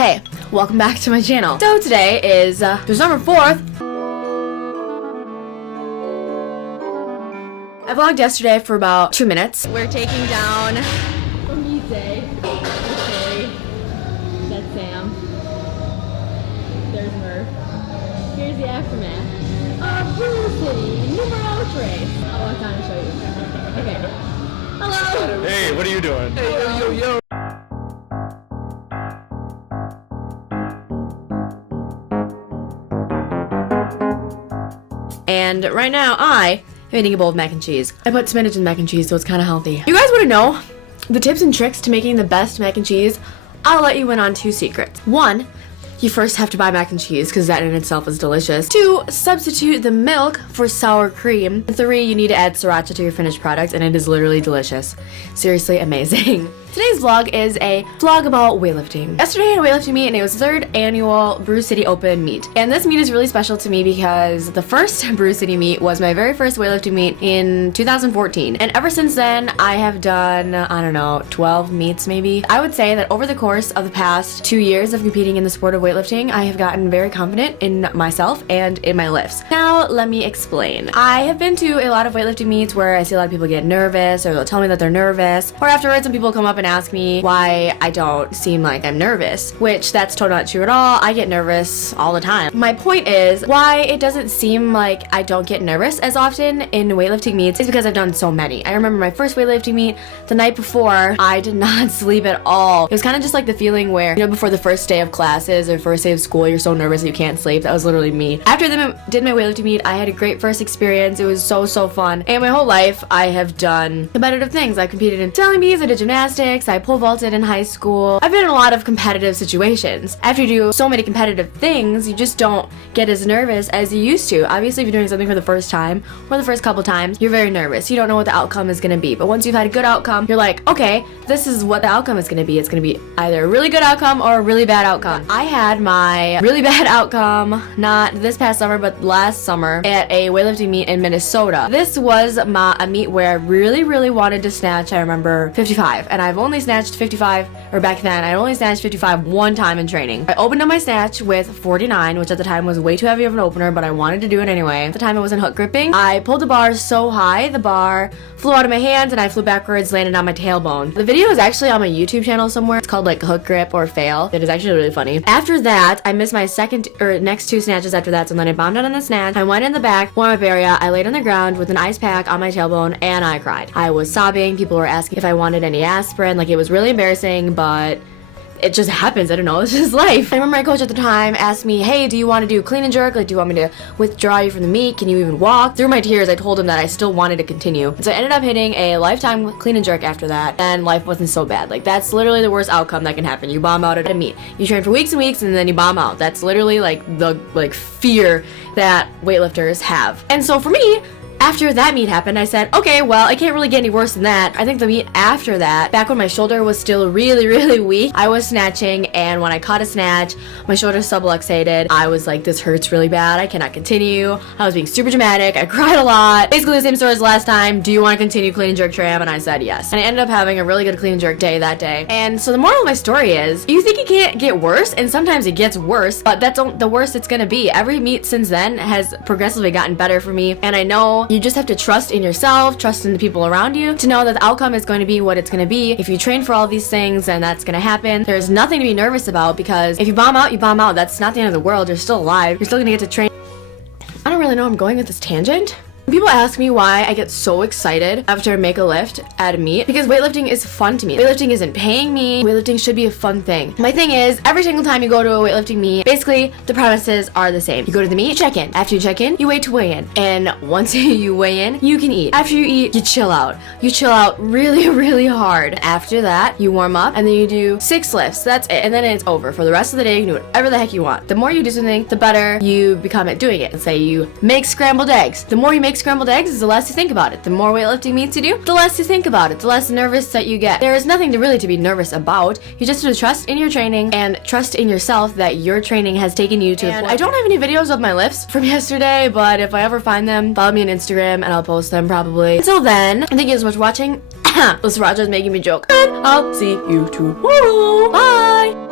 Hey, welcome back to my channel. So today is December 4th. I vlogged yesterday for about 2 minutes. We're taking down from meet day. Okay, that's Sam. There's Murph. Here's the aftermath of Blue City numero 3. I'll walk down and show you. Okay. Hello. Hey, what are you doing? Hey, yo, yo, yo. And right now, I am eating a bowl of mac and cheese. I put spinach in mac and cheese, so it's kind of healthy. You guys want to know the tips and tricks to making the best mac and cheese? I'll let you in on 2 secrets. 1, you first have to buy mac and cheese because that in itself is delicious. 2, substitute the milk for sour cream. 3, you need to add sriracha to your finished product, and it is literally delicious. Seriously amazing. Today's vlog is a vlog about weightlifting. Yesterday I had a weightlifting meet and it was the 3rd annual Brew City Open meet. And this meet is really special to me because the first Brew City meet was my very first weightlifting meet in 2014. And ever since then I have done, I don't know, 12 meets maybe. I would say that over the course of the past 2 years of competing in the sport of weightlifting, I have gotten very confident in myself and in my lifts. Now let me explain. I have been to a lot of weightlifting meets where I see a lot of people get nervous, or they'll tell me that they're nervous, or afterwards some people come up and ask me why I don't seem like I'm nervous, which that's totally not true at all. I get nervous all the time. My point is why it doesn't seem like I don't get nervous as often in weightlifting meets is because I've done so many. I remember my first weightlifting meet, the night before, I did not sleep at all. It was kind of just like the feeling where, you know, before the first day of classes or first day of school, you're so nervous that you can't sleep. That was literally me. After I did my weightlifting meet, I had a great first experience. It was so fun. And my whole life, I have done competitive things. I competed in spelling bees, I did gymnastics, I pole vaulted in high school. I've been in a lot of competitive situations. After you do so many competitive things, you just don't get as nervous as you used to. Obviously, if you're doing something for the first time or the first couple times, you're very nervous. You don't know what the outcome is going to be. But once you've had a good outcome, you're like, okay, this is what the outcome is going to be. It's going to be either a really good outcome or a really bad outcome. I had my really bad outcome, not this past summer, but last summer at a weightlifting meet in Minnesota. This was a meet where I really wanted to snatch, I remember, 55. And I've only snatched 55, or back then, I only snatched 55 one time in training. I opened up my snatch with 49, which at the time was way too heavy of an opener, but I wanted to do it anyway. At the time I wasn't hook gripping. I pulled the bar so high, the bar flew out of my hands and I flew backwards, landed on my tailbone. The video is actually on my YouTube channel somewhere. It's called like hook grip or fail. It is actually really funny. After that, I missed my next 2 snatches after that, so then I bombed out on the snatch. I went in the back, warm-up area, I laid on the ground with an ice pack on my tailbone and I cried. I was sobbing. People were asking if I wanted any aspirin. Like, it was really embarrassing, but it just happens. I don't know. It's just life. I remember my coach at the time asked me, hey, do you want to do clean and jerk? Like, do you want me to withdraw you from the meet? Can you even walk? Through my tears, I told him that I still wanted to continue. So I ended up hitting a lifetime clean and jerk after that, and life wasn't so bad. Like, that's literally the worst outcome that can happen. You bomb out at a meet. You train for weeks and weeks, and then you bomb out. That's literally like the fear that weightlifters have. And so for me, after that meet happened, I said, okay, well, I can't really get any worse than that. I think the meet after that, back when my shoulder was still really weak, I was snatching, and when I caught a snatch, my shoulder subluxated. I was like, this hurts really bad. I cannot continue. I was being super dramatic. I cried a lot. Basically the same story as last time. Do you want to continue clean and jerk, Tram? And I said yes. And I ended up having a really good clean and jerk day that day. And so the moral of my story is, you think it can't get worse, and sometimes it gets worse, but that's the worst it's gonna be. Every meet since then has progressively gotten better for me, and I know you just have to trust in yourself, trust in the people around you to know that the outcome is going to be what it's going to be. If you train for all these things, then that's going to happen. There's nothing to be nervous about, because if you bomb out, you bomb out. That's not the end of the world. You're still alive. You're still going to get to train. I don't really know where I'm going with this tangent. People ask me why I get so excited after I make a lift at a meet, because weightlifting is fun to me. Weightlifting isn't paying me. Weightlifting should be a fun thing. My thing is, every single time you go to a weightlifting meet, basically the premises are the same. You go to the meet, check in. After you check in, you wait to weigh in. And once you weigh in, you can eat. After you eat, you chill out. You chill out really hard. After that, you warm up, and then you do 6 lifts. That's it. And then it's over. For the rest of the day, you can do whatever the heck you want. The more you do something, the better you become at doing it. Let's say you make scrambled eggs. The more you make scrambled eggs, the less you think about it. The more weightlifting meets you do, the less you think about it, the less nervous that you get. There is nothing really to be nervous about. You just have to trust in your training and trust in yourself that your training has taken you to the point. I don't have any videos of my lifts from yesterday, but if I ever find them, follow me on Instagram and I'll post them probably. Until then, thank you so much for watching. This Sriracha is making me joke. And I'll see you tomorrow. Bye!